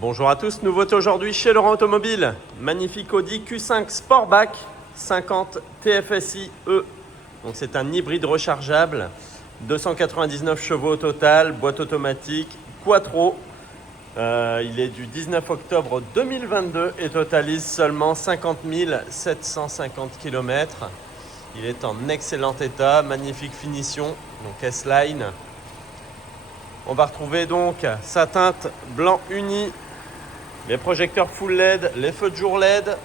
Bonjour à tous, nouveauté aujourd'hui chez Laurent Automobile. Magnifique Audi Q5 Sportback 50 TFSI E. Donc c'est un hybride rechargeable, 299 chevaux au total, boîte automatique, quattro. Il est du 19 octobre 2022 et totalise seulement 50 750 km. Il est en excellent état, magnifique finition, donc S-Line. On va retrouver donc sa teinte blanc uni, les projecteurs full LED, les feux de jour LED.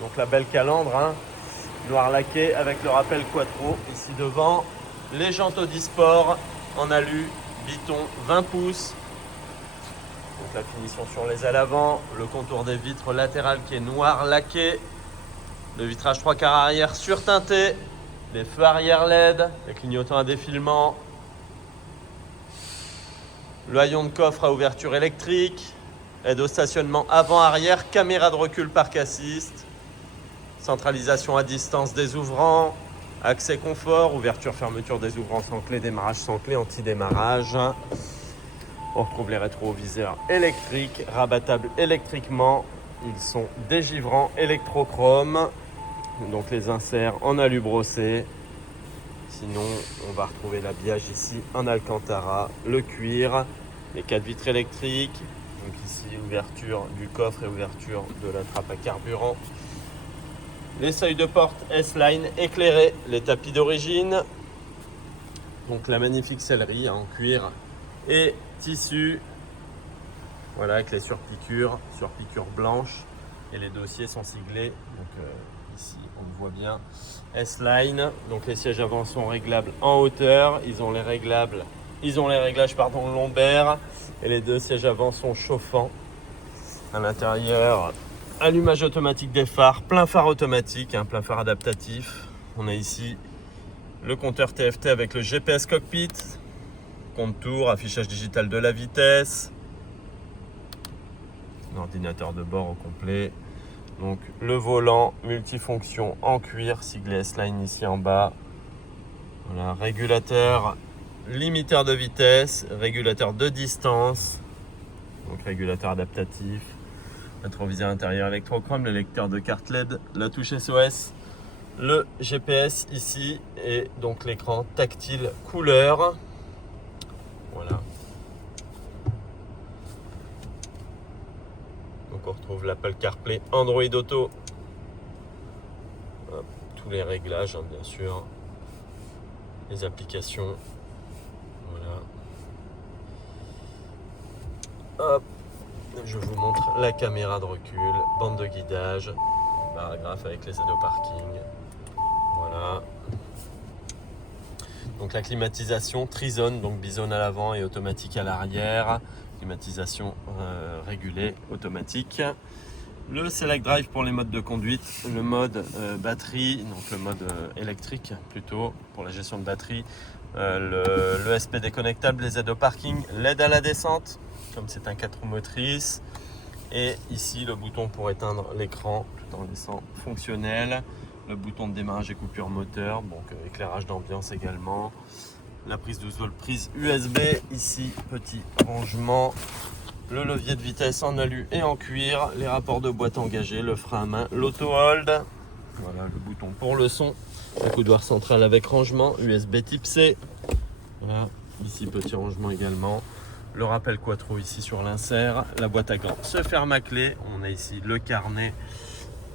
Donc la belle calandre, noir laqué avec le rappel quattro. Ici devant, les jantes Audi Sport en alu, Biton 20 pouces. Donc la finition sur les ailes avant, le contour des vitres latérales qui est noir laqué. Le vitrage 3/4 arrière surteinté. Les feux arrière LED, les clignotants à défilement. Le haillon de coffre à ouverture électrique. Aide au stationnement avant-arrière, caméra de recul parc assist. Centralisation à distance des ouvrants. Accès confort, ouverture-fermeture des ouvrants sans clé, démarrage sans clé, anti-démarrage. On retrouve les rétroviseurs électriques, rabattables électriquement. Ils sont dégivrants électrochrome. Donc les inserts en alu brossé. Sinon, on va retrouver l'habillage ici en alcantara, le cuir, les 4 vitres électriques. Donc ici, ouverture du coffre et ouverture de la trappe à carburant. Les seuils de porte S-Line éclairés, les tapis d'origine. Donc la magnifique sellerie en cuir et tissu. Voilà, avec les surpiqûres blanches. Et les dossiers sont siglés. Donc ici, on le voit bien. S-Line. Donc les sièges avant sont réglables en hauteur. Ils ont les réglages lombaires. Et les deux sièges avant sont chauffants. À l'intérieur, allumage automatique des phares, plein phare automatique, plein phare adaptatif. On a ici le compteur TFT avec le GPS cockpit, compte tour, affichage digital de la vitesse, un ordinateur de bord au complet. Donc le volant multifonction en cuir, siglé S-Line ici en bas. Voilà, régulateur, limiteur de vitesse, régulateur de distance, donc régulateur adaptatif. Rétroviseur intérieur électrochrome, le lecteur de carte LED, la touche SOS, le GPS ici et donc l'écran tactile couleur. Voilà. Donc on retrouve l'Apple CarPlay, Android Auto. Hop, tous les réglages bien sûr. Les applications. Voilà. Hop. Je vous montre la caméra de recul, bande de guidage, paragraphe avec les aides au parking. Voilà. Donc la climatisation Trizone, donc bisone à l'avant et automatique à l'arrière. Climatisation régulée, automatique. Le Select Drive pour les modes de conduite, le mode batterie, donc le mode électrique plutôt pour la gestion de batterie. Le SPD connectable, les aides au parking, l'aide à la descente, comme c'est un 4 roues motrices. Et ici, le bouton pour éteindre l'écran tout en laissant fonctionnel. Le bouton de démarrage et coupure moteur, donc éclairage d'ambiance également. La prise 12 volts, prise USB. Ici, petit rangement. Le levier de vitesse en alu et en cuir. Les rapports de boîte engagés, le frein à main, l'auto-hold. Voilà, le bouton pour le son. Le coudoir central avec rangement, USB type C. Voilà, ici petit rangement également. Le rappel quattro ici sur l'insert. La boîte à gants se ferme à clé. On a ici le carnet.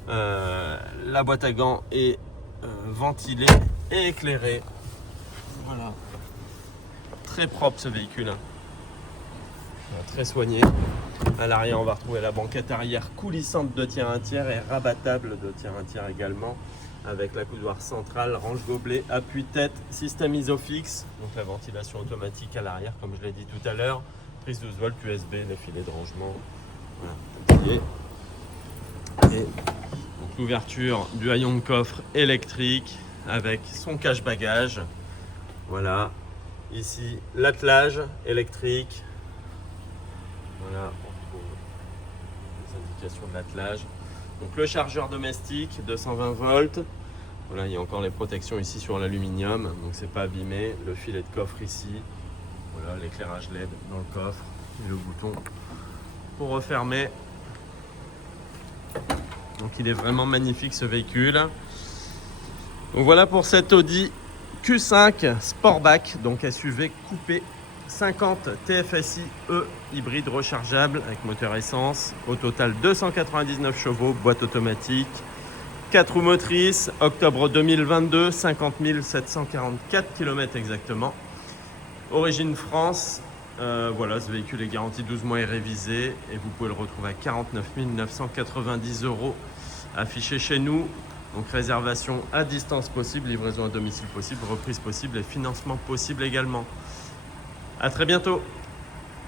La boîte à gants est ventilée et éclairée. Voilà. Très propre ce véhicule. Très soigné. À l'arrière, on va retrouver la banquette arrière coulissante de tiers 1 tiers et rabattable de tiers 1 tiers également. Avec la coudoir centrale, range gobelet, appui tête, système ISOFIX, donc la ventilation automatique à l'arrière comme je l'ai dit tout à l'heure, prise 12 volts USB, les filets de rangement, voilà, et donc l'ouverture du haillon de coffre électrique avec son cache-bagages. Voilà, ici l'attelage électrique. Voilà, on retrouve les indications de l'attelage. Donc le chargeur domestique 220 volts. Voilà, il y a encore les protections ici sur l'aluminium, donc c'est pas abîmé. Le filet de coffre ici. Voilà, l'éclairage LED dans le coffre. Et le bouton pour refermer. Donc il est vraiment magnifique ce véhicule. Donc voilà pour cet Audi Q5 Sportback, donc SUV coupé 50 TFSI E hybride rechargeable avec moteur essence. Au total 299 chevaux, boîte automatique, 4 roues motrices, octobre 2022, 50 744 km exactement. Origine France. Voilà, ce véhicule est garanti 12 mois et révisé et vous pouvez le retrouver à 49 990 € affiché chez nous. Donc réservation à distance possible, livraison à domicile possible, reprise possible et financement possible également. À très bientôt.